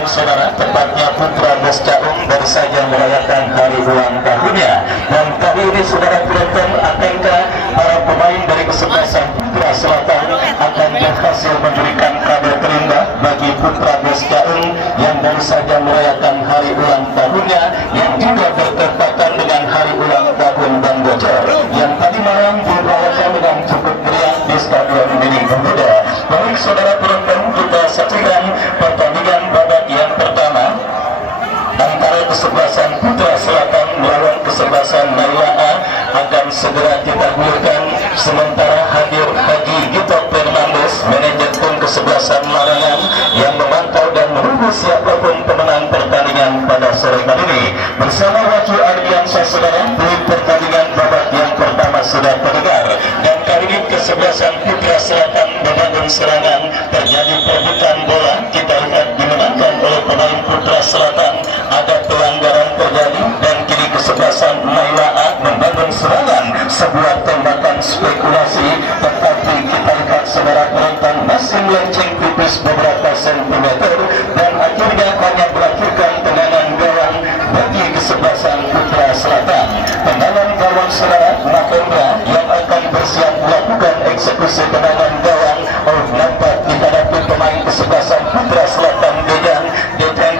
baik saudara, tepatnya Putra Bos Caung baru saja merayakan hari ulang tahunnya. Dan kali ini saudara penonton, akankah para pemain dari kesebelasan Putra Selatan akan berhasil memberikan kado terindah bagi Putra Bos Caung yang baru saja merayakan hari ulang tahunnya, yang juga bertepatan dengan hari ulang tahun Bang Bocor yang tadi malam dirayakan dengan cukup meriah di Stadion Miring Pemuda. Baik saudara penonton, kita saksikan pertandingan babak yang pertama antara kesebelasan Putra Selatan melawan kesebelasan Naila akan segera kita mulaikan. Sementara hadir Haji Gito Fernandes, manajer tim kesebelasan Larangan, yang memantau dan menunggu siapapun pemenang pertandingan pada sore hari ini. Bersama Waki Ardiansyah saudara, poin pertandingan babak yang pertama sudah terdengar, dan kali ini kesebelasan Putra Selatan membangun serangan, terjadi perebutan bola. Kita lihat dimenangkan oleh pemain Putra Selatan, ada pelanggaran terjadi, dan kini kesebelasan Naila membangun serangan, sebuah tembakan spekulasi, tetapi kita lihat saudara penonton masih melenceng tipis beberapa sentimeter, dan akhirnya hanya berakhirkan tendangan gawang bagi kesebelasan Putra Selatan. Tendangan gawang saudara Mahendra yang akan bersiap melakukan eksekusi tendangan gawang. Nampak dihadapi pemain kesebelasan Putra Selatan Dejan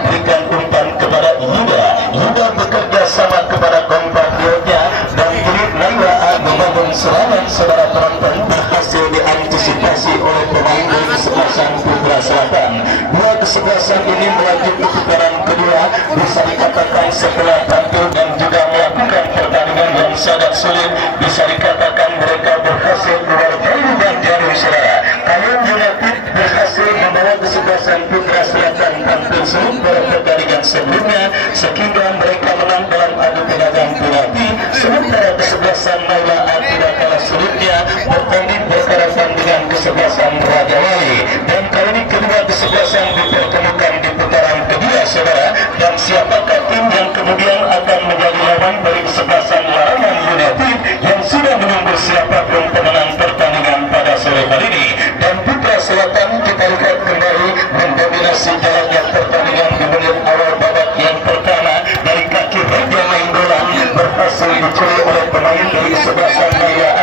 berikan umpan kepada Yuda. Yuda bekerja sama kepada kompatriotnya, dan kini Naila membangun serangan saudara penonton, berhasil diantisipasi oleh pemain dari kesebelasan Putra Selatan. Dua kesebelasan ini melaju ke putaran kedua, bisa dikatakan setelah tampil dan juga melakukan pertandingan yang sangat sulit, bisa dikatakan mereka berhasil keluar jauh dan jauh saudara. Kalian United berhasil membawa kesebelasan Putra Selatan tampil sulit pada pertandingan sebelumnya, sehingga mereka menang dalam adu penendang penalti. Sementara kesebelasan Naila tidak kalah sulitnya bertanding berhadapan dengan kesebelasan Raja Wali, dan kali ini kedua kesebelasan dipertemukan di putaran kedua saudara. Dan siapakah tim yang kemudian akan menjadi lawan dari kesebelasan Larangan United yang sudah menunggu siapapun pemenang pertandingan pada sore hari ini. Dan Putra Selatan kita lihat kembali mendominasi jalannya pertandingan di menit awal babak yang pertama. Dari kaki Raja Nainggolan berhasil dicuri oleh pemain dari kesebelasan Naila.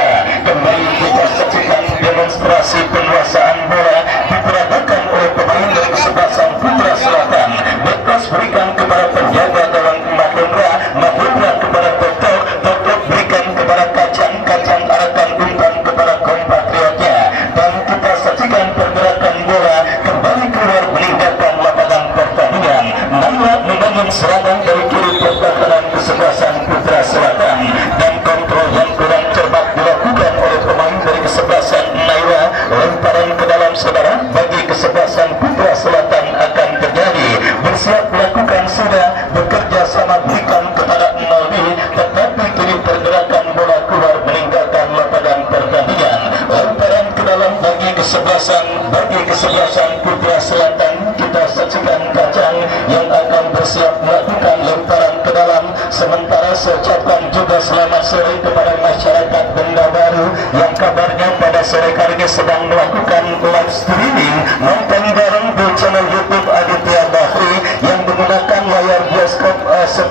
Kembali kita saksikan demonstrasi penguasaan bola diperagakan oleh pemain dari kesebelasan Putra Selatan. Bekas berikan kepada penjaga gawang Mahendra, Mahendra kepada Totok, Totok berikan kepada Kacang, Kacang arahkan umpan kepada kompatriotnya, dan kita saksikan pergerakan bola kembali keluar meninggalkan lapangan pertandingan. Naila membangun serangan dari kiri pertahanan kesebelasan Putra Selatan, dan kontrol yang kurang cermat dilakukan oleh pemain dari kesebelasan Naila. Lemparan ke dalam saudara bagi kesebelasan Putra Selatan akan terjadi, bersiap melakukan sudah, bekerja sama berikan kepada Naldi, tetapi kini pergerakan bola keluar meninggalkan lapangan pertandingan. Lemparan ke dalam bagi kesebelasan Putra Selatan. Kita saksikan Kacang yang akan bersiap melakukan lemparan ke dalam. Sementara saya ucapkan juga selamat sore kepada masyarakat Benda Baru yang kabarnya pada sore hari ini sedang melakukan live streaming, nonton bareng di channel YouTube Aditya Bahri yang menggunakan layar bioskop 10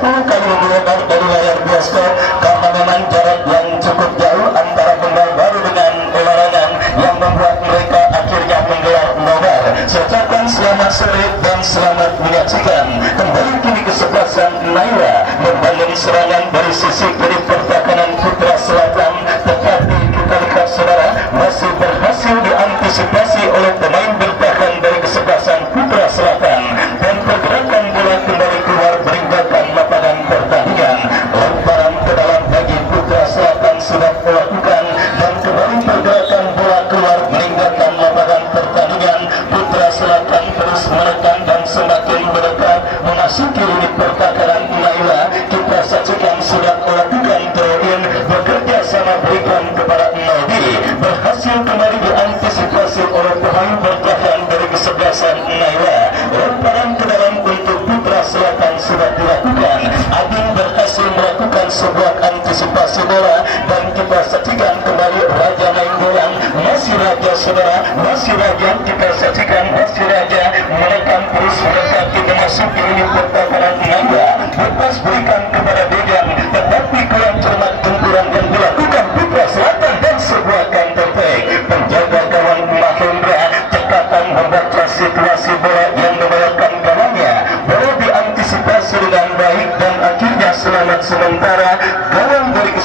kali lebih lebar dari layar bioskop, karena memang jarak yang cukup jauh antara Benda Baru dengan Larangan yang membuat mereka akhirnya menggelar nobar. Saya ucapkan selamat sore dan selamat menyaksikan. Kembali kini kesebelasan Naila membangun serangan dari sisi kiri pertahanan Putra Selatan, tetapi kita lihat saudara masih berhasil diantisipasi oleh pemain bertahan dari kesebelasan Putra Selatan, dan pergerakan bola kembali keluar meninggalkan lapangan pertandingan. Lemparan ke dalam bagi Putra Selatan sudah melakukan, dan kembali pergerakan bola keluar meninggalkan lapangan pertandingan. Putra Selatan terus menekan dan semakin mendekat memasuki unit pertahanan Naila. Kita saksikan sudah melakukan throw-in, bekerja sama berikan kepada Naldi, berhasil kembali diantisipasi oleh pemain bertahan dari kesebelasan Naila. Lemparan ke dalam untuk Putra Selatan sudah dilakukan. Adin berhasil melakukan sebuah antisipasi bola, dan kita saksikan kembali Raja Nainggolan, masih Raja saudara, masih Raja. Kita saksikan masih Raja menekan terus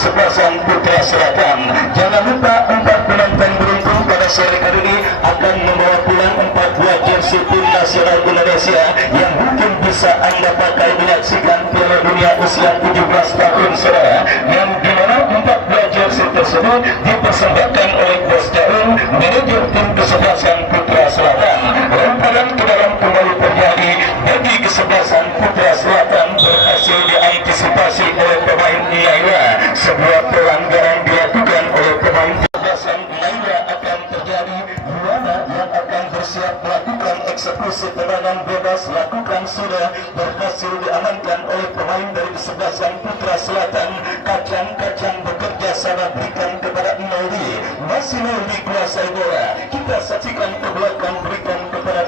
kesebelasan Putra Selatan. Jangan lupa 4 penonton beruntung pada sore kali ini akan membawa pulang 4 buah jersey tim nasional Indonesia yang mungkin bisa Anda pakai menyaksikan Piala Dunia usia 17 tahun saudara. Yang dimana 4 buah jersey tersebut dipersembahkan oleh Bos Daun, manajer tim kesebelasan Putra Selatan. Lemparan ke dalam kembali terjadi bagi kesebelasan Putra Selatan berhasil diantisipasi oleh pemain Naila. Sebuah pelanggaran dilakukan oleh pemain kesebelasan Naila akan terjadi Yuwana yang akan bersiap melakukan eksekusi tendangan bebas lakukan sudah berhasil diamankan oleh pemain dari kesebelasan Putra Selatan. Kacang-kacang bekerja sama berikan kepada Naudi, masih Naudi kuasai bola. Kita saksikan ke belakang berikan kepada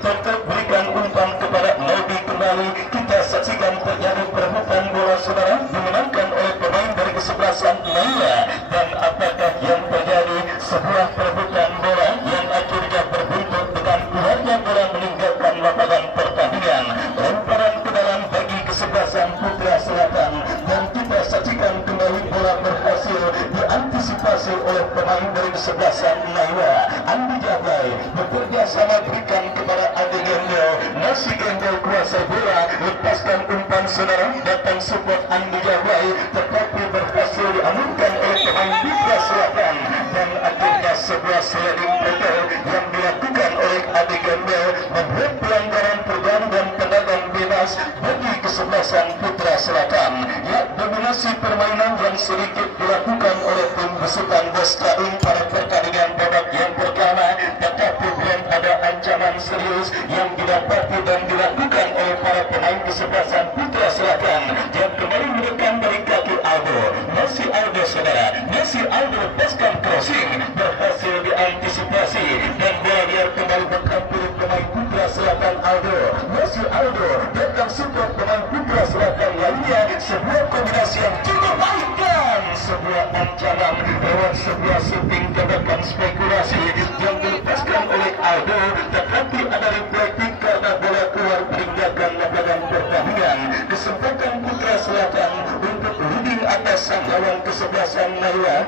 Toto berikan umpan kepada Naudi kembali. Kita saksikan terjadi perebutan bola saudara dimenangkan oleh pemain dari kesebelasan Naila. Dan apakah yang terjadi? Sebuah perebutan bola yang akhirnya berbuntut dengan keluarnya bola meninggalkan lapangan pertandingan. Lemparan ke dalam bagi kesebelasan Putra Selatan dan kita saksikan kembali bola berhasil diantisipasi oleh pemain dari kesebelasan Naila. Andi Jabai bekerja sama berikan kepada Adi Gendel, masih Gendel kuasai bola, lepaskan umpan saudara, datang support Andi Jabai, tetapi berhasil diamankan oleh pemain Putra Selatan. Dan akhirnya sebuah sliding tackle yang dilakukan oleh Adi Gendel membuat pelanggaran terjadi dan tendangan bebas bagi kesebelasan Putra Selatan. Ya, dominasi permainan yang sedikit dilakukan oleh tim besutan Bos Daun pada pertandingan babak yang pertama, tetapi belum ada ancaman serius yang didapati dan dilakukan oleh para pemain kesebelasan Putra Selatan. Yang kembali menekan dari kaki Aldo, masih Aldo saudara, masih Aldo lepaskan crossing, berhasil diantisipasi dan bola biar kembali berkampur pemain Putra Selatan Aldo, masih Aldo datang support pemain Putra Selatan lainnya. Sebuah kombinasi yang cukup baik dan sebuah ancaman lewat sebuah shooting tembakan spekulasi yang dilepaskan oleh Aldo, tetapi ada reflektif karena bola keluar meninggalkan lapangan pertandingan. Kesempatan Putra Selatan untuk leading atas sang lawan kesebelasan Naila.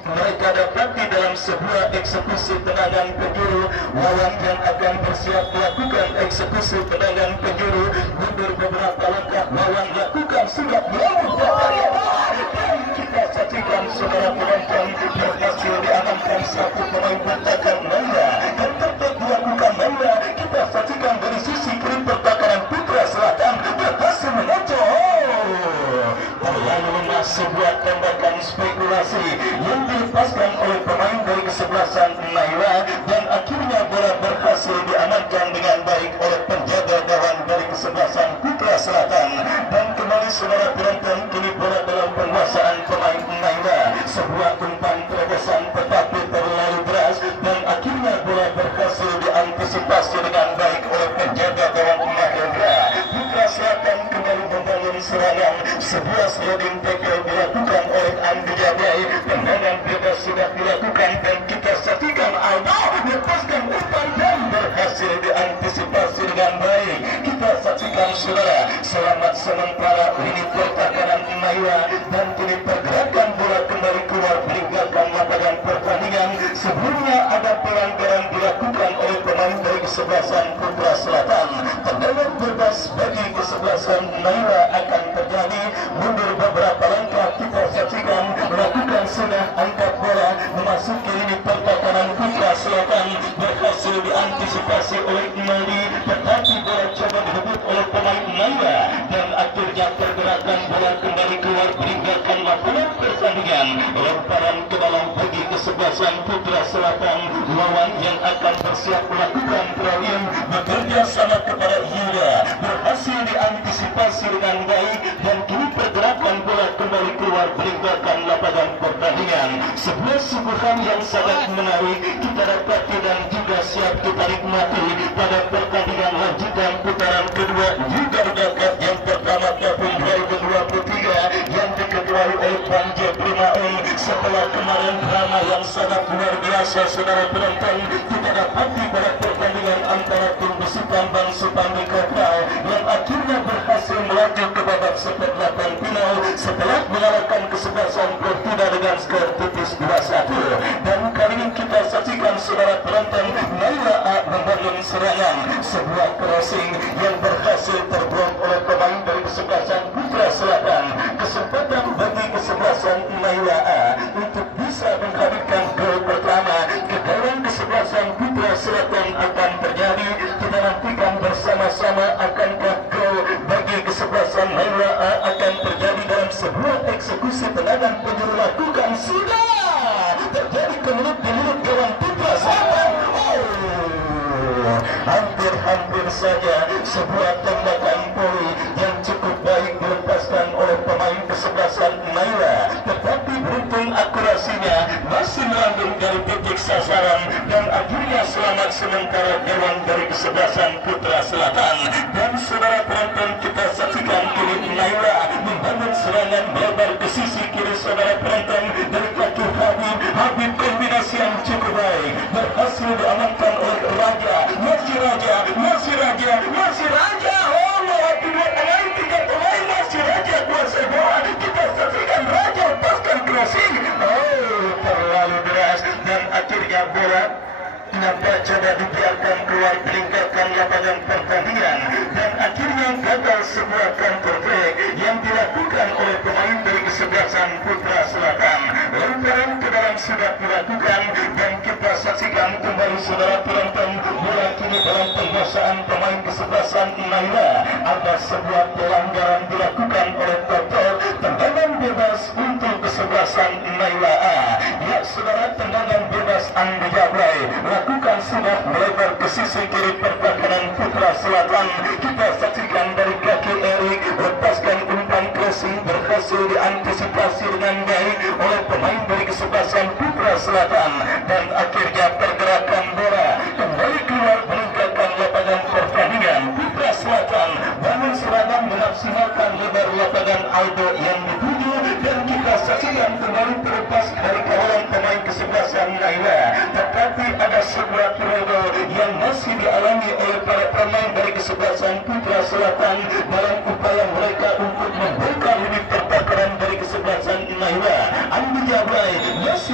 Mereka dapati dalam sebuah eksekusi tendangan penjuru, lawan yang akan bersiap melakukan eksekusi tendangan penjuru mundur beberapa langkah, lawan lakukan sudah dan kita saksikan saudara penonton berhasil diamankan satu pemain pertahanan Naila dan tetap dilakukan Naila. Kita saksikan dari sisi kiri pertahanan Putra Selatan berhasil mengejar terlalu sebuah tembakan spekulasi yang dilepaskan oleh pemain dari kesebelasan Naila dan akhirnya bola berhasil diamankan dengan baik oleh penjaga gawang dari kesebelasan Putra Selatan. Dan kembali saudara penonton, kini bola dalam penguasaan pemain Naila. Sebuah umpan terobosan tetapi terlalu deras dan akhirnya bola berhasil diantisipasi dengan baik oleh penjaga gawang Mahendra. Putra Selatan kembali membangun serangan. Sebuah sliding tackle dilakukan oleh Andi Jabai, tendangan bebas sudah dilakukan dan kita saksikan Aldo lepaskan umpan dan berhasil diantisipasi dengan baik. Kita saksikan saudara, selamat sementara lini pertahanan Naila dan kini pergerakan bola kembali keluar meninggalkan lapangan pertandingan. Sebelumnya ada pelanggaran dilakukan oleh pemain dari kesebelasan Putra Selatan. Tendangan bebas bagi kesebelasan Naila akan terjadi mundur beberapa langkah. Kita saksikan melakukan sudah angkat bola memasuki lini pertahanan Putra Selatan, berhasil diantisipasi oleh Naudi, tetapi bola coba direbut oleh pemain Naila dan akhirnya pergerakan bola kembali keluar meninggalkan lapangan pertandingan. Lemparan ke dalam bagi kesebelasan Putra Selatan, lawan yang akan bersiap melakukan throw-in bekerja sama kepada Yuda, berhasil diantisipasi dengan baik dan kini pergerakan bola kembali keluar meninggalkan lapangan pertandingan. Sebuah suguhan yang sangat menarik kita dapati dan juga siap kita nikmati pada pertandingan lanjutan putaran kedua juga dapat yang pertama tahun 2023 yang diketuai oleh Panji Primaun. Setelah kemarin drama yang sangat luar biasa saudara penonton, kita dapati pada pertandingan antara tim besutan Bang Supandi Kopral yang akhirnya berhasil melaju ke babak seperempat final setelah mengalahkan kesebelasan sebuah crossing yang berhasil terbuat oleh pemain dari kesebelasan Putra Selatan. Kesempatan bagi kesebelasan Naila A untuk bisa menghadirkan gol pertama ke gawang kesebelasan Putra Selatan akan terjadi. Kita nantikan bersama-sama akankah gol bagi kesebelasan Naila A akan terjadi dalam sebuah eksekusi tendangan penjuru lakukan sudah terjadi ke mulut gawang Putra Selatan. Hampir saja sebuah tembakan poli yang cukup baik dilepaskan oleh pemain kesebelasan Naila, tetapi beruntung akurasinya masih melambung dari titik sasaran dan akhirnya selamat sementara gawang dari kesebelasan Putra Selatan. Dan saudara penonton, kita saksikan kini Naila membangun serangan lebar ke sisi kiri saudara penonton dari kaki Habib kombinasi yang cukup baik berhasil diamankan oleh Raja. Allah dua pemain, tiga pemain masih Raja kuasai bola. Kita saksikan Raja lepaskan crossing. Terlalu deras dan akhirnya bola nampak coba dibiarkan keluar meninggalkan lapangan pertandingan dan akhirnya gagal sebuah counter attack yang dilakukan oleh pemain dari kesebelasan Putra Selatan. Lemparan ke dalam sudah dilakukan dan kita saksikan kembali saudara penonton, bola kini dalam penguasaan pemain kesebelasan Naila. Ada sebuah pelanggaran dilakukan oleh total tendangan bebas untuk kesebelasan Naila A. Ya saudara, tendangan bebas Andi Jablay lakukan sudah melebar ke sisi kiri pertahanan Putra Selatan. Kita saksikan dari kaki Erik lepaskan umpan crossing berhasil diantisipasi dengan baik oleh pemain dari kesebelasan Putra Selatan dan akhirnya pergerakan bola kembali keluar meninggalkan lapangan pertandingan. Putra Selatan bangun serangan memaksimalkan lebar lapangan Aldo yang dituju dan kita saksikan kembali terlepas dari kawalan pemain kesebelasan Naila, tetapi ada sebuah trouble yang masih dialami oleh para pemain dari kesebelasan Putra Selatan dalam upaya mereka untuk membuka lebih pertahanan dari kesebelasan Naila.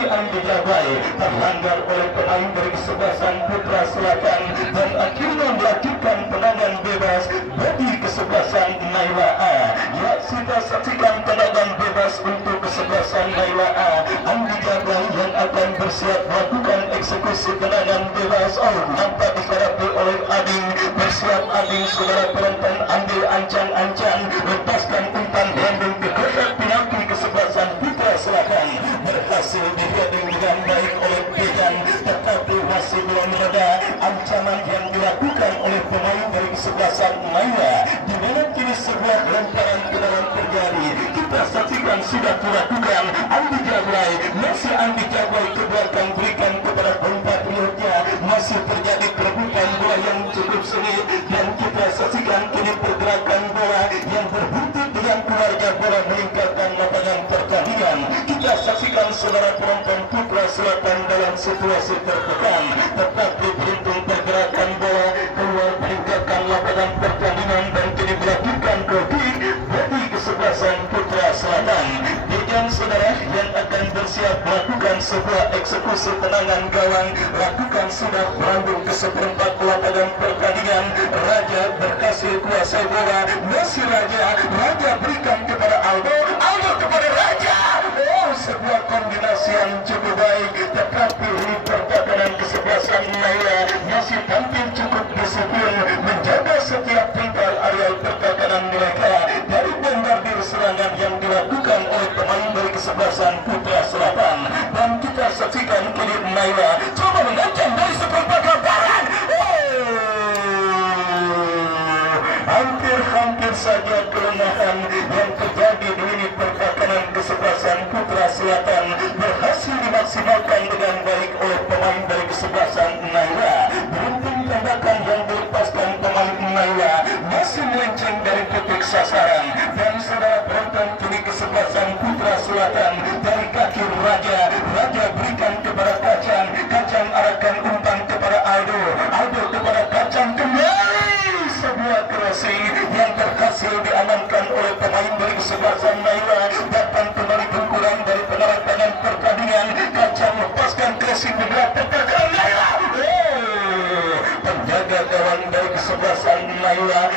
Andi Jablay terlanggar oleh pemain dari kesebelasan Putra Selatan dan akhirnya melakukan tendangan bebas bagi kesebelasan Naila A. Ya, kita saksikan tendangan bebas untuk kesebelasan Naila A. Andi Jablay yang akan bersiap melakukan eksekusi tendangan bebas. Nampak dihadapi oleh Ading, bersiap Ading saudara penonton, ambil ancang-ancang, lepaskan umpan landing ke kotak penalti kesebelasan Putra Selatan. Berhasil dihading dengan baik oleh Bejan, tetapi masih belum reda ancaman yang dilakukan oleh pemain dari kesebelasan Naila, di mana kini sebuah lemparan ke dalam terjadi. Kita saksikan sudah dilakukan Andi Jablay, masih Andi Jablay ke belakang berikan kepada umpan pilotnya, masih terjadi perebutan bola yang cukup sengit dan kita saksikan kini pergerakan bola yang berbuntut dengan keluarga bola meninggalkan lapangan pertandingan. Kita saksikan saudara penonton Putra Selatan dalam situasi tertekan, tetapi beruntung pergerakan bola keluar meninggalkan lapangan pertandingan dan kini melakukan goal bagi kesebelasan Putra Selatan. Bejan saudara yang akan bersiap melakukan sebuah eksekusi tendangan gawang, lakukan sudah melambung ke seperempat lapangan pertandingan. Raja berhasil kuasai bola, masih Raja berikan kepada Aldo kepada Raja. Sebuah kombinasi yang cukup baik, tetapi pertahanan kesebelasan Naila masih tampil cukup disiplin menjaga setiap tingkal areal pertahanan mereka dari bombardir serangan yang dilakukan oleh pemain dari kesebelasan Putra Selatan. Dan kita saksikan kini Naila coba mengancam dari seperempat lapangan. Hampir saja kelemahan yang terjadi di lini pertahanan kesebelasan Putra Selatan berhasil dimaksimalkan dengan baik oleh pemain dari kesebelasan Naila. Beruntung tembakan yang dilepaskan pemain Naila masih melenceng dari titik sasaran dan saudara penonton kini kesebelasan Putra Selatan dari kaki Raja berikan kepada Kacang arahkan umpan kepada Aldo kepada Kacang, kembali sebuah crossing yang berhasil diamankan oleh pemain dari kesebelasan Naila. Datang kembali berkurang dari penerapan pertandingan. Kacang lepaskan crossing di belakang pertahanan Naila. Penjaga gawang dari Naila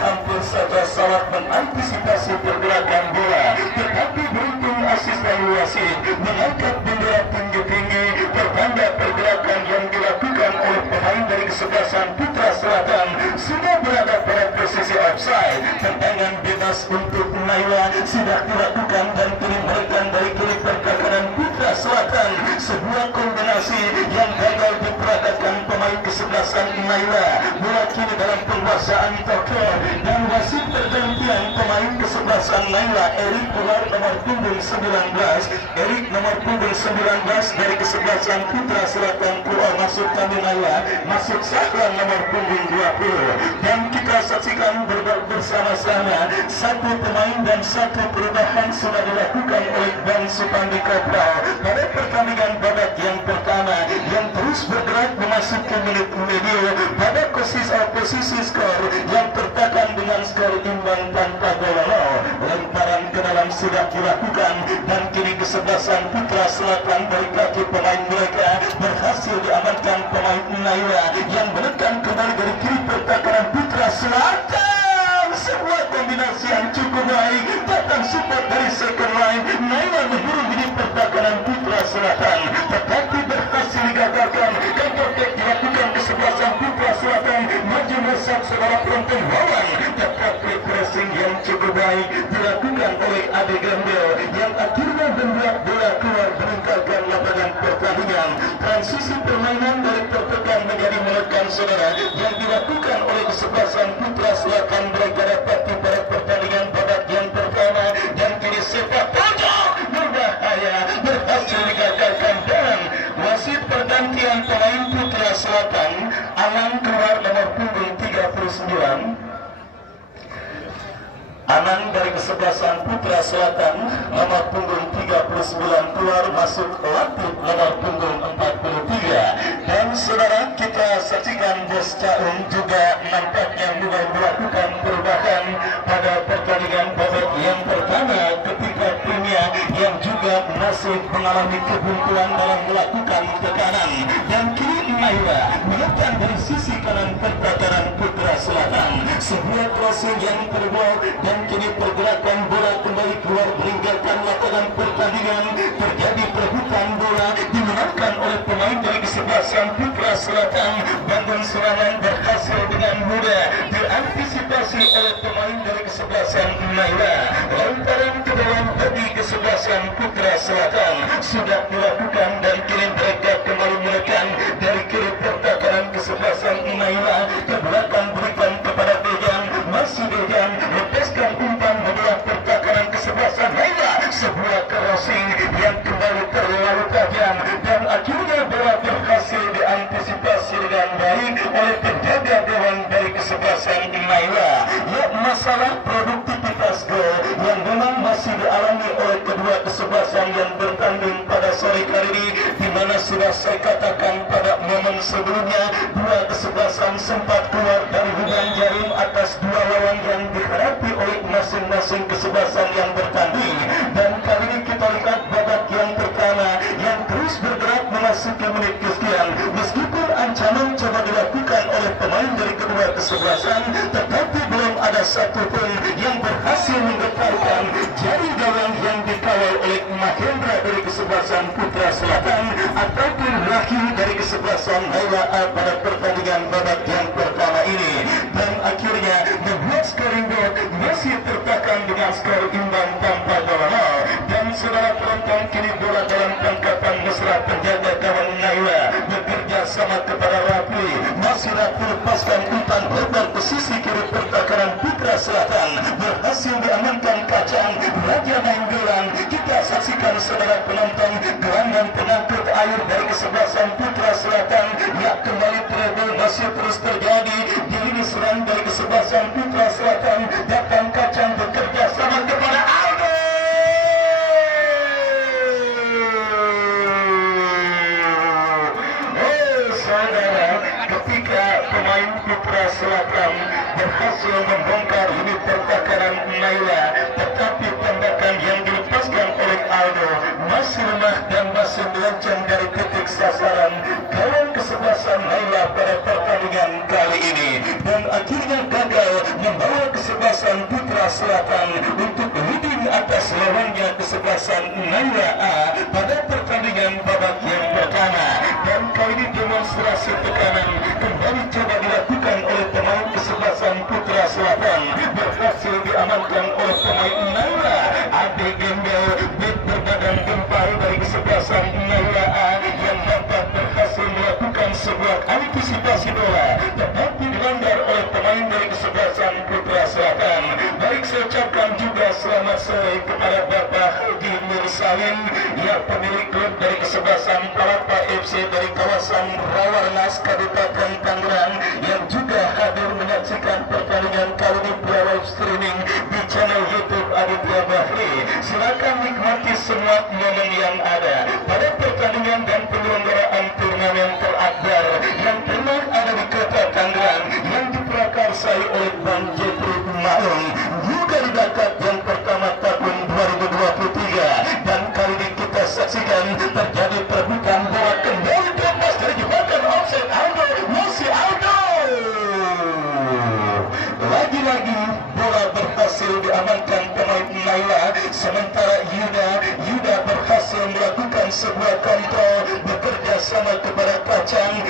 hampir saja salah mengantisipasi pergerakan bola, tetapi beruntung asis dari wasit mengangkat bendera tinggi-tinggi pertanda pergerakan yang dilakukan oleh pemain dari kesebelasan Putra Selatan sudah berada pada posisi offside. Tendangan bebas untuk Naila sudah dilakukan dan diberikan dari kiri pertahanan Putra Selatan, sebuah kombinasi yang gagal diperagakan pemain kesebelasan Naila. Bola kini dalam penguasaan Toko dan wasit pergantian pemain kesebelasan Naila. Erik keluar nomor punggung 19, Erik nomor punggung 19 dari kesebelasan Putra Selatan keluar masuk kami Naila, masuk Sahlan nomor punggung 20. Dan kita saksikan bersama-sama satu pemain dan satu perubahan sudah dilakukan oleh Bang Supandi Kopral pada pertandingan babak yang pertama yang terus bergerak memasuki menit medio pada posisi skor yang tertekan dengan skor imbang tanpa gol. Lemparan ke dalam sudah dilakukan dan kini kesebelasan Putra Selatan dari kaki pemain mereka berhasil diamankan pemain Naila yang menekan kembali dari kiri pertahanan Putra Selatan. Sebuah kombinasi yang cukup baik, datang support dari second line. Naila memburu di pertahanan Putra Selatan, tetapi berhasil digagalkan. Counter-attack dilakukan kesebelasan Putra Selatan, maju meresap saudara penonton lawan. Tetapi pressing yang cukup baik dilakukan oleh Ade Gambel yang akhirnya membuat bola keluar meninggalkan lapangan pertandingan. Transisi permainan dari tertekan menjadi menekan saudara yang dilakukan oleh kesebelasan Putra Selatan mereka dapati pada pertandingan babak yang pertama dan kini sepak pojok berbahaya berhasil digagalkan dan wasit pergantian pemain Putra Selatan Aman keluar nomor punggung 39. Aman dari kesebelasan Putra Selatan nomor punggung 39 keluar masuk Latif nomor punggung 43. Dan saudara kita saksikan Bos Caung juga nampaknya mulai melakukan perubahan pada pertandingan babak yang pertama ketika timnya yang juga masih mengalami kebuntuan dalam melakukan tekanan dan kini Naila menekan dari sisi kanan pertahanan Putra Selatan sebuah crossing yang terbuat dan kini pergerakan bola kembali keluar meninggalkan lapangan pertandingan. Terjadi perebutan bola dimenangkan oleh pemain dari kesebelasan Putra Selatan. Bangun serangan berhasil dengan mudah diantisipasi oleh pemain dari kesebelasan Naila. Lemparan ke dalam bagi kesebelasan Putra Selatan sudah dilakukan dan kini mereka kembali menekan dari kiri pertahanan kesebelasan Naila ke belakang berikan kepada Dejan, masih Dejan lepaskan umpan membelah pertahanan kesebelasan Naila. Sebuah crossing yang kembali terlalu tajam dan akhirnya bola berhasil diantisipasi dengan baik oleh penjaga gawang dari kesebelasan Naila. Ya, masalah produktivitas gol yang memang masih dialami oleh kedua kesebelasan yang bertanding pada sore hari ini, di mana sudah saya katakan pada momen sebelumnya dua kesebelasan sempat keluar dari hubungan jaring atas dua lawan yang dihadapi oleh masing-masing kesebelasan yang bertanding. Dan kali ini kita lihat babak yang pertama yang terus bergerak memasuki menit kesekian. Meskipun ancaman coba dilakukan oleh pemain dari kedua kesebelasan, tetapi belum ada satupun yang berhasil menggetarkan jari gawang yang dikawal oleh Mahendra dari kesebelasan Putra Selatan ataupun Rahim dari kesebelasan Naila pada pertandingan babak yang pertama ini. Dan akhirnya membuat scoring board masih tertekan dengan skor imbang tanpa gol. Dan saudara penonton, kini bola dalam tangkapan mesra penjaga gawang Naila bekerja sama kepada Rafi. Masih Rafi lepaskan umpan lebar ke sisi kiri pertahanan Putra Selatan, berhasil diamankan Kacang Raja Nainggolan. Kita saksikan saudara penonton gerangan pengangkut air dari kesebelasan Putra Selatan yang kembali treble masih terus terjadi di lini serang dari kesebelasan Putra Selatan. Datang Kacang bekerja sama kepada Aldo. Saudara, ketika pemain Putra Selatan berhasil membongkar ini pertahanan Naila, tetapi tembakan yang dilepaskan oleh Aldo masih lemah dan masih melenceng dari titik sasaran gawang kesebelasan Naila pada pertandingan kali ini. Dan akhirnya membawa kesebelasan Putra Selatan untuk leading atas lawannya kesebelasan Naila A pada pertandingan babak yang pertama. Dan kali ini demonstrasi tekanan kembali coba dilakukan oleh pemain kesebelasan Putra Selatan, berhasil diamankan oleh pemain Naila. Ade Gembel berbadan gempar dari kesebelasan Naila A yang dapat berhasil melakukan sebuah antisipasi bola, tetapi dilanggar oleh pemain dari kesebelasan Putra Selatan. Baik, saya ucapkan juga selamat sore kepada Bapak Haji Mursalin, yang pemilik klub dari kesebelasan Palapa FC dari kawasan Rawarnas, Kabupaten Tangerang, yang juga hadir menyaksikan pertandingan kali ini via live streaming di channel YouTube Aditya Bahri. Silakan nikmati semua momen yang ada pada pertandingan dan penyelenggaraan turnamen terakbar yang pernah ada di Kota Tangerang, yang diprakarsai oleh Bang Jepri Maung juga di Dakar yang pertama tahun 2023. Dan kali ini kita saksikan terjadi perebutan bola kembali terlepas dari jebakan offside. Aldo, masih Aldo. Lagi-lagi bola berhasil diamankan pemain Naila, sementara Yuda berhasil melakukan sebuah kontrol bekerja sama kepada Kacang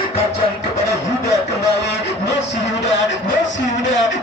kepada Yuda kembali, masih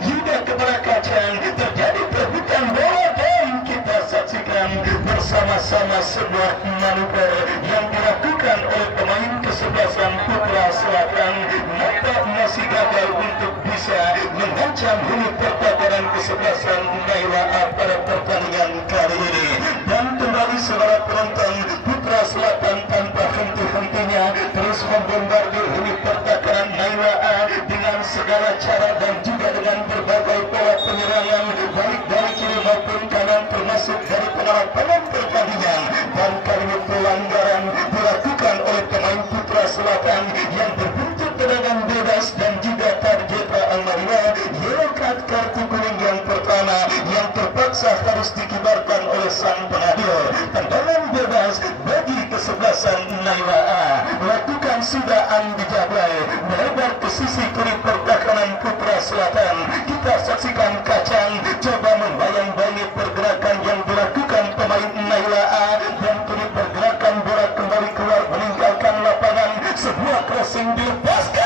Yuda kepada Kacang, terjadi perebutan bola dan kita saksikan bersama-sama sebuah manuver yang dilakukan oleh pemain kesebelasan Putra Selatan, nampak masih gagal untuk bisa mengancam hulu pertahanan kesebelasan Naila A pada pertandingan kali ini. Dan kembali saudara penonton, Putra Selatan tanpa henti-hentinya terus membombardir hulu pertahanan Naila A dengan segala cara dan juga dengan berbagai pola penyerangan, baik dari kiri maupun kanan, termasuk dari pengawalan pertandingan. Dan kali ini pelanggaran dilakukan oleh pemain Putra Selatan yang berbentuk tendangan bebas dan juga target Al-Marina, yellow card, kartu kuning yang pertama yang terpaksa harus dikibarkan oleh sang pengadil. Tendangan bebas bagi kesebelasan Naila A. Lakukan sudah Andi Jablay melebar ke sisi kiri pertahanan Putra Selatan. Kita saksikan Kacang coba membayang-bayangi pergerakan yang dilakukan pemain Naila A, dan kini pergerakan bola kembali keluar meninggalkan lapangan. Sebuah crossing dilepaskan.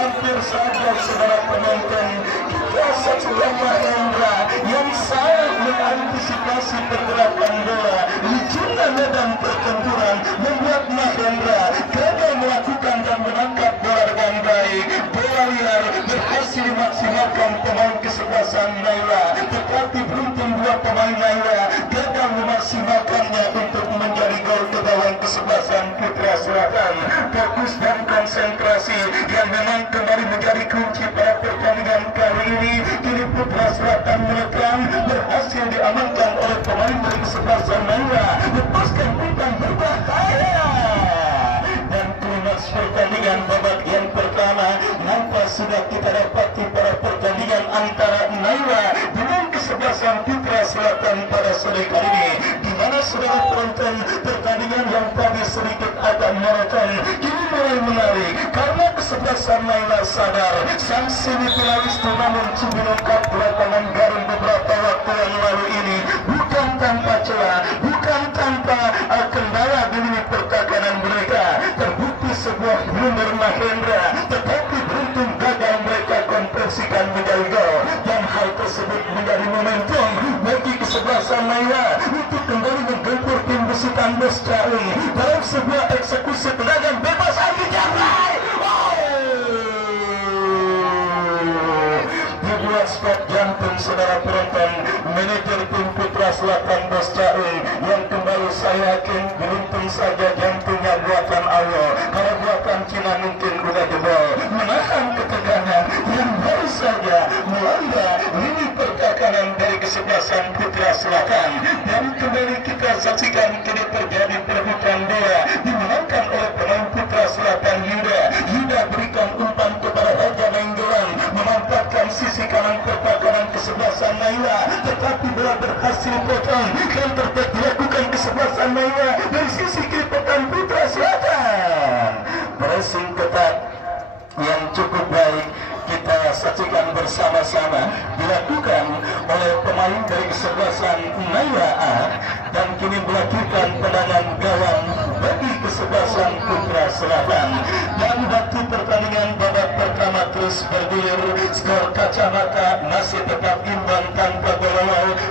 Hampir saja saudara penonton, kita saksikan Mahendra yang sangat mengantisipasi pergerakan bola. Licurnya medan pertempuran membuat Mahendra gagal melakukan dan menangkap bola dengan baik. Bola liar berhasil dimaksimalkan pemain kesebelasan Naila, tetapi beruntung dua pemain Naila gagal memaksimalkannya untuk menjadi gol ke gawang kesebelasan Putra Selatan. Fokus dan konsentrasi yang memang kembali menjadi kunci pada pertandingan kali ini. Kini Putra Selatan menekan, berhasil diamankan oleh pemain dari kesebelasan Naila, lepaskan umpan berbahaya. Dan klimaks pertandingan babak yang pertama nampak sudah kita dapati pada pertandingan antara Naila dengan kesebelasan Putra Selatan pada sore kali ini, di mana saudara penonton pertandingan yang tadi sedikit agak monoton kini mulai menarik karena kesebelasan Naila sadar sang semifinalis turnamen Cibinong Cup lapangan Garum beberapa waktu yang lalu ini bukan tanpa celah, bukan tanpa kendala di lini pertahanan mereka. Terbukti sebuah blunder Mahendra, tetapi beruntung gagal mereka konversikan menjadi gol, dan hal tersebut menjadi momentum bagi kesebelasan Naila untuk kembali menggempur tim besutan Bos Caung dalam sebuah eksekusi tendangan bebas Andi Jablay. Dibuat spot jantung saudara penonton, manajer tim Putra Selatan Bos Caung yang kembali saya yakin beruntung saja jantungnya buatan Allah. Kalau buatan Cina mungkin udah jebol, menahan ketegangan yang baru saja melanda lini pertahanan dari kesebelasan Putra Selatan. Dan kembali kita saksikan kini terjadi perebutan bola dimenangkan oleh pemain Putra Selatan Yuda berikan umpan kepada Raja Nenggolan, memanfaatkan sisi kanan pertahanan bola berhasil potong dan dilakukan kesebelasan Naila dari sisi kiri pekan Putra Selatan. Pressing ketat yang cukup baik kita saksikan bersama-sama dilakukan oleh pemain dari kesebelasan Naila A, dan kini melakukan tendangan gawang bagi kesebelasan Putra Selatan. Dan waktu pertandingan babak pertama terus bergulir, skor kacamata masih tetap imbang tanpa gol.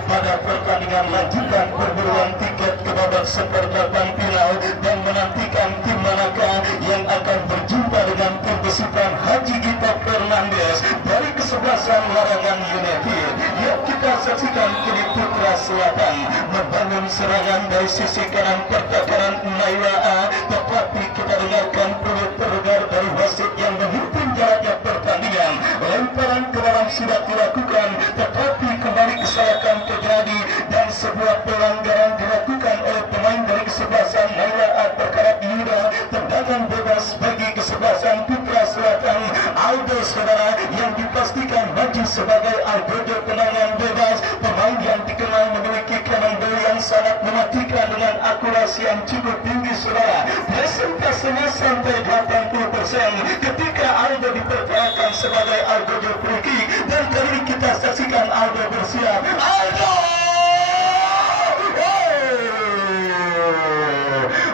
Pada pertandingan lanjutan perburuan tiket ke babak seperempat final dan menantikan tim manakah yang akan berjumpa dengan tim besutan Haji Gita Fernandes dari kesebelasan Larangan United. Yang kita saksikan kini Putra Selatan membangun serangan dari sisi kanan pertahanan Naila A, tetapi kita dengarkan peluit terdengar dari wasit yang memimpin jalannya pertandingan. Lemparan ke dalam sudah dilakukan, tetapi kembali kesalahan terjadi dan sebuah pelanggaran dilakukan oleh pemain dari kesebelasan Naila A terhadap Yuda. Tendangan bebas bagi kesebelasan Putra Selatan. Aldo saudara yang dipastikan maju sebagai Aldo tendangan bebas, pemain yang dikenal memiliki commando yang sangat mematikan dengan akurasi yang cukup tinggi saudara. Presentasenya sampai 80% ketika Aldo dipercayakan sebagai Aldo Jofriki, dan kali ini kita saksikan Aldo bersiap. Aldo!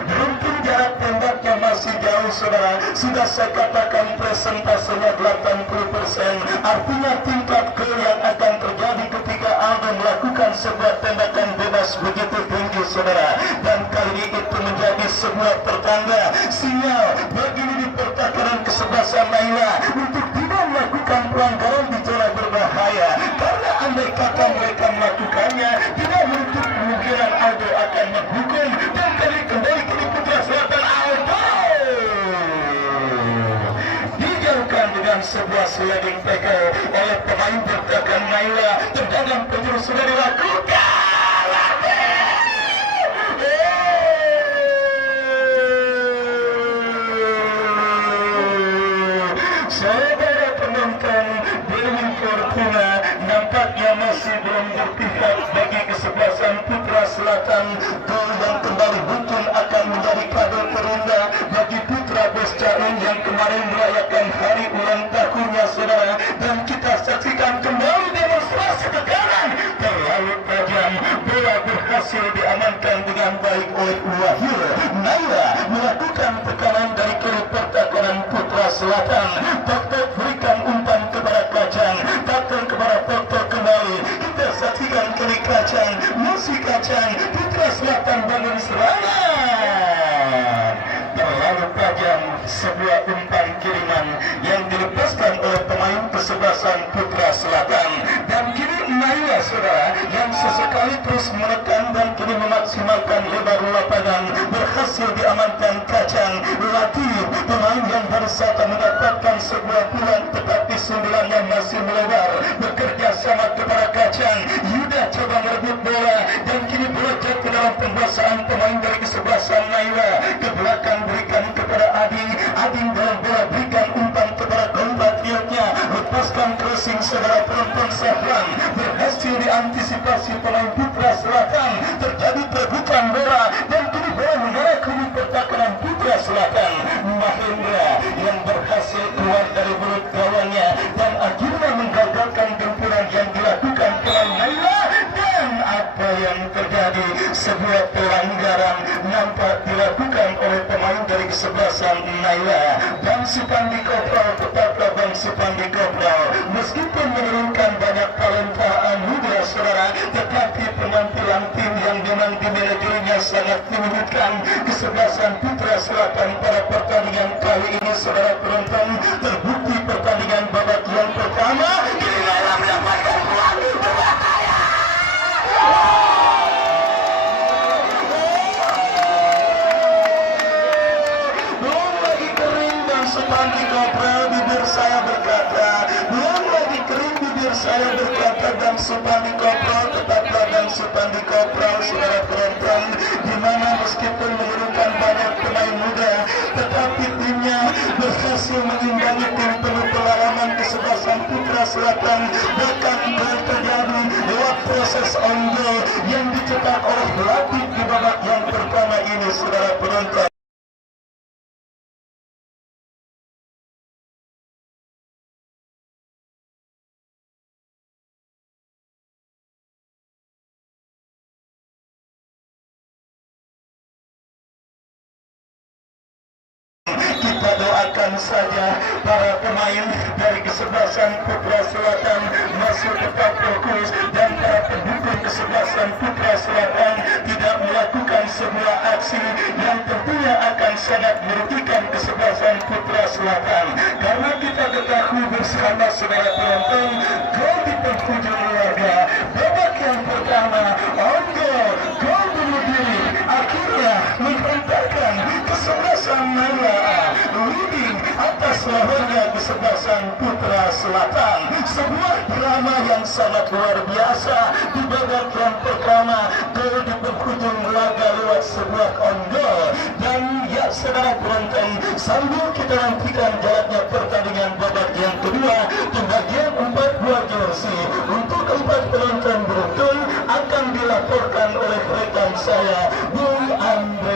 Beruntung jarak tembaknya masih jauh saudara. Sudah saya katakan presentasenya 80%, artinya tingkat gol yang akan terjadi ketika Aldo melakukan sebuah tembakan bebas begitu tinggi saudara. Dan kali ini itu menjadi sebuah pertanda sinyal bagi di pertahanan kesebelasan Naila untuk tidak melakukan pelanggaran di zona berbahaya, karena andai kata mereka melakukannya tidak menutup kemungkinan Aldo akan menghukum. Dan kembali ke Putra Selatan, Aldo dijauhkan dengan sebuah sliding tackle oleh pemain pertahanan Naila. Tendangan penjuru sudah dilakukan. Saudara penonton, Dewi Fortuna nampaknya masih belum berpihak bagi kesebelasan Putra Selatan. Gol yang kembali betul akan menjadi kado terindah bagi Putra Boscaun yang kemarin merayakan hari ulang tahunnya saudara. Dan kita saksikan kembali demonstrasi tekanan terlalu tajam. Bola berhasil diamankan dengan baik oleh Wahyu. Naila melakukan tekanan dari kiri pertahanan Putra Selatan. Faktor berikan umpan kepada Kacang, faktor kepada faktor kembali. Kita saksikan kiri Kacang, masih Kacang. Putra Selatan bangun serangan. Terlalu tajam sebuah umpan kiriman yang dilepaskan oleh pemain kesebelasan Putra Selatan. Dan kini Naila saudara yang sesekali terus menekan dan kini memaksimalkan lebar lapangan, berhasil diamankan Kacang. Latif pemain yang baru saja mendapatkan sebuah pulang, tetapi sundulannya masih melebar, bekerja sama kepada Kacang. Yuda coba merebut bola dan kini bola jatuh ke dalam penguasaan pemain dari kesebelasan Naila. Ke belakang berikan kepada Ading. Ading dalam bola berikan umpan kepada compatriotnya, lepaskan crossing saudara. Penonton Safran berhasil diantisipasi pemain Putra Selatan. Terjadi perebutan bola dan kini bola mengarah ke pertahanan Putra Selatan. Mahendra yang berhasil keluar dari mulut gawangnya dan akhirnya menggagalkan gempuran yang dilakukan pemain Naila. Dan apa yang terjadi, sebuah pelanggaran nampak dilakukan oleh pemain dari kesebelasan Naila. Bang Supandi Kopral, tetaplah Bang Supandi Kopral, meskipun menurunkan banyak talenta muda saudara, tetapi penampilan tim yang memang dimanajerinya sangat menyebutkan kesebelasan Putra Selatan pada pertandingan kali ini saudara penonton. Terbukti pertandingan babak yang pertama kini Naila mendapatkan peluang berbahaya. Belum lagi kering dan Supandi Kopral, bibir saya berkata. Belum lagi kering bibir saya berkata dan Supandi Kopral, tetaplah dan Supandi Kopral saudara penonton, di mana meskipun menurunkan banyak pemain muda, tetapi timnya berhasil mengimbangi tim penuh pengalaman kesebelasan Putra Selatan. Bahkan gol terjadi lewat proses on dicetak oleh Latif di babak yang pertama ini, saudara penonton. Kita doakan saja para pemain dari kesebelasan Putra Selatan masih tetap fokus, dan para pendukung kesebelasan Putra Selatan tidak melakukan sebuah aksi yang tentunya akan sangat merugikan kesebelasan Putra Selatan. Karena kita ketahui bersama saudara penonton, gol di penghujung laga babak yang pertama, gol bunuh diri akhirnya menghantarkan kesebelasan Maya leading atas lawannya kesebelasan Putra Selatan. Sebuah drama yang sangat luar biasa di babak yang pertama, gol di penghujung laga lewat sebuah gol. Dan ya saudara penonton, sambil kita nantikan jalannya pertandingan babak yang kedua, pembagian 4 buah jersey untuk 4 penonton beruntun akan dilaporkan oleh rekan saya Bung Andre